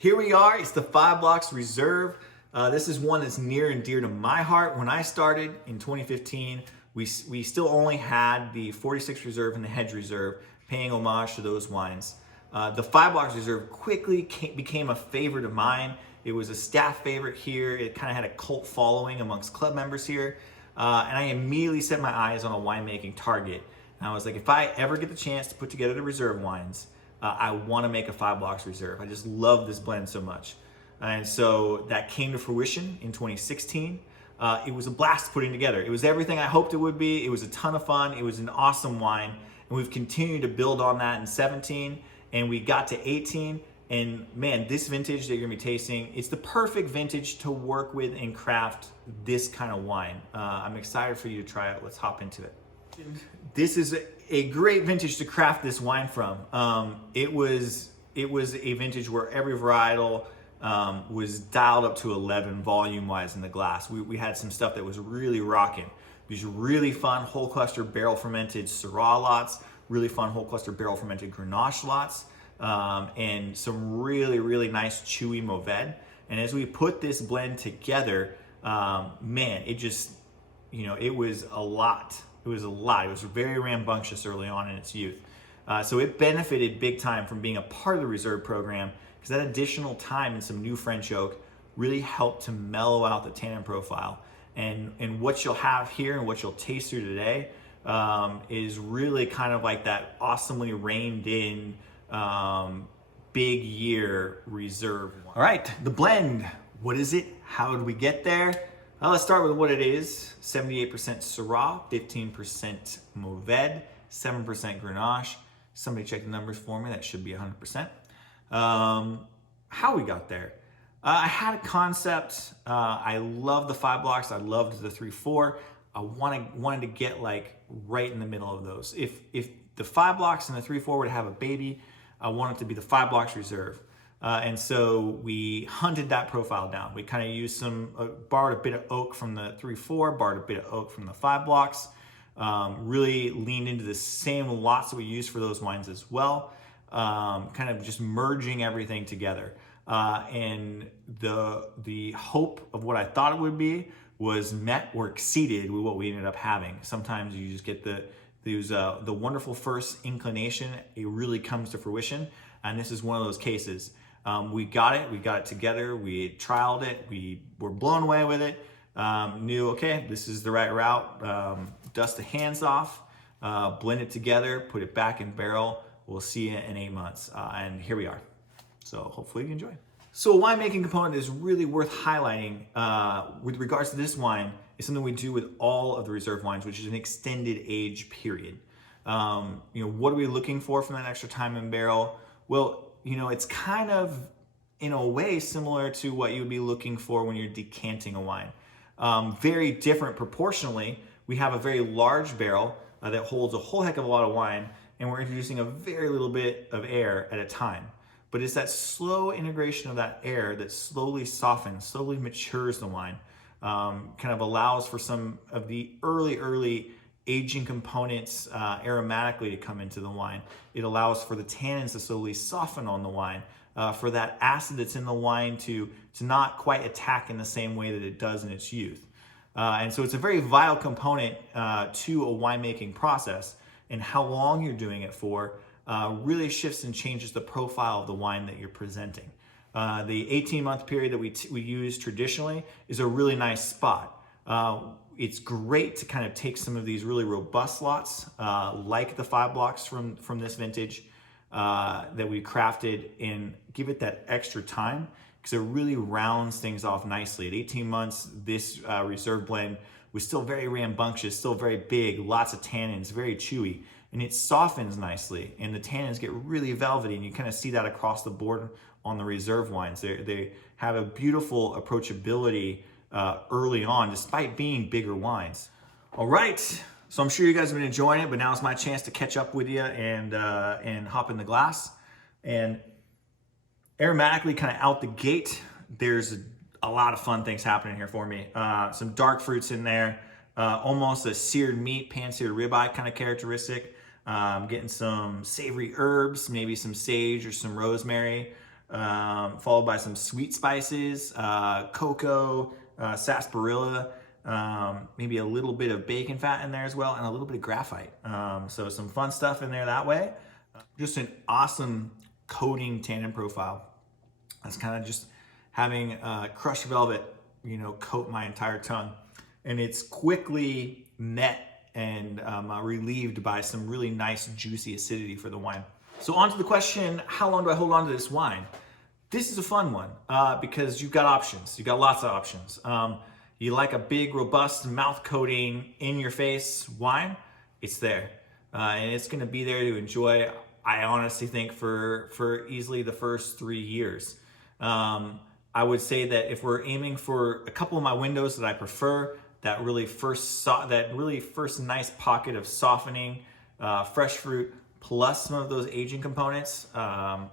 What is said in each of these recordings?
Here we are, it's the 5 Blocks Reserve. This is one that's near and dear to my heart. When I started in 2015, we still only had the 46 Reserve and the Hedge Reserve, paying homage to those wines. The 5 Blocks Reserve quickly became a favorite of mine. It was a staff favorite here. It kind of had a cult following amongst club members here. And I immediately set my eyes on a winemaking target. And I was like, if I ever get the chance to put together the reserve wines, I want to make a 5 Blocks Reserve. I just love this blend so much. And so that came to fruition in 2016. It was a blast putting together. It was everything I hoped it would be. It was a ton of fun. It was an awesome wine. And we've continued to build on that in 17. And we got to 18. And man, this vintage that you're gonna be tasting, it's the perfect vintage to work with and craft this kind of wine. I'm excited for you to try it. Let's hop into it. This is a great vintage to craft this wine from. It was a vintage where every varietal was dialed up to 11 volume-wise in the glass. We had some stuff that was really rocking. These really fun whole cluster barrel fermented Syrah lots, really fun whole cluster barrel fermented Grenache lots, and some really nice chewy Mourvèdre. And as we put this blend together, man, it just, it was a lot. It was a lot. It was very rambunctious early on in its youth. So it benefited big time from being a part of the reserve program, because that additional time and some new French oak really helped to mellow out the tannin profile. And what you'll have here and what you'll taste through today is really kind of like that awesomely reined in big year reserve. All right, the blend. What is it? How did we get there? Let's start with what it is. 78% Syrah, 15% Mourvèdre, 7% Grenache. Somebody check the numbers for me. That should be 100%. How we got there. I had a concept. I love the 5 Blocks. I loved the 3-4. I wanted to get like right in the middle of those. If the 5 Blocks and the 3-4 were to have a baby, I want it to be the 5 Blocks Reserve. And so we hunted that profile down. We kind of used borrowed a bit of oak from the 3-4, borrowed a bit of oak from the 5 Blocks, really leaned into the same lots that we used for those wines as well, kind of just merging everything together. And the hope of what I thought it would be was met or exceeded with what we ended up having. Sometimes you just get the wonderful first inclination, it really comes to fruition. And this is one of those cases. We got it together, we trialed it, we were blown away with it, knew, okay, this is the right route, dust the hands off, blend it together, put it back in barrel. We'll see you in 8 months, and here we are. So hopefully you enjoy. So a winemaking component that is really worth highlighting with regards to this wine is something we do with all of the reserve wines, which is an extended age period. What are we looking for from that extra time in barrel? Well, it's kind of, in a way, similar to what you would be looking for when you're decanting a wine. Very different proportionally. We have a very large barrel that holds a whole heck of a lot of wine, and we're introducing a very little bit of air at a time. But it's that slow integration of that air that slowly softens, slowly matures the wine, kind of allows for some of the early aging components aromatically to come into the wine. It allows for the tannins to slowly soften on the wine, for that acid that's in the wine to not quite attack in the same way that it does in its youth. And so it's a very vital component to a winemaking process, and how long you're doing it for really shifts and changes the profile of the wine that you're presenting. The 18-month period that we use traditionally is a really nice spot. It's great to kind of take some of these really robust lots, like the 5 Blocks from this vintage that we crafted, and give it that extra time, because it really rounds things off nicely. At 18 months, this reserve blend was still very rambunctious, still very big, lots of tannins, very chewy, and it softens nicely, and the tannins get really velvety, and you kind of see that across the board on the reserve wines. They have a beautiful approachability early on, despite being bigger wines. All right, so I'm sure you guys have been enjoying it, but now it's my chance to catch up with you and hop in the glass. And aromatically, kind of out the gate, there's a lot of fun things happening here for me. Some dark fruits in there, almost a seared meat, pan-seared ribeye kind of characteristic. Getting some savory herbs, maybe some sage or some rosemary. followed by some sweet spices, cocoa, sarsaparilla, maybe a little bit of bacon fat in there as well, and a little bit of graphite. So some fun stuff in there that way. Just an awesome coating tannin profile. That's kind of just having crushed velvet, coat my entire tongue. And it's quickly met and relieved by some really nice juicy acidity for the wine. So on to the question, how long do I hold on to this wine? This is a fun one because you've got options. You've got lots of options. You like a big, robust, mouth coating, in your face wine, it's there. And it's gonna be there to enjoy, I honestly think, for easily the first 3 years. I would say that if we're aiming for a couple of my windows that I prefer, that really first nice pocket of softening, fresh fruit, plus some of those aging components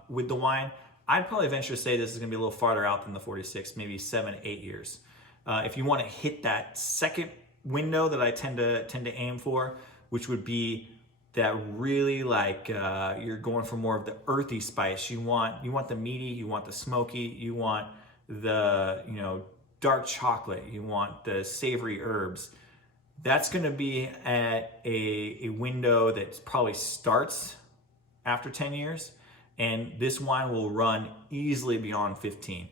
with the wine, I'd probably venture to say this is gonna be a little farther out than the 46, maybe 7, 8 years. If you want to hit that second window that I tend to aim for, which would be that really you're going for more of the earthy spice. You want the meaty, you want the smoky, you want the dark chocolate, you want the savory herbs. That's going to be at a window that probably starts after 10 years, and this wine will run easily beyond 15.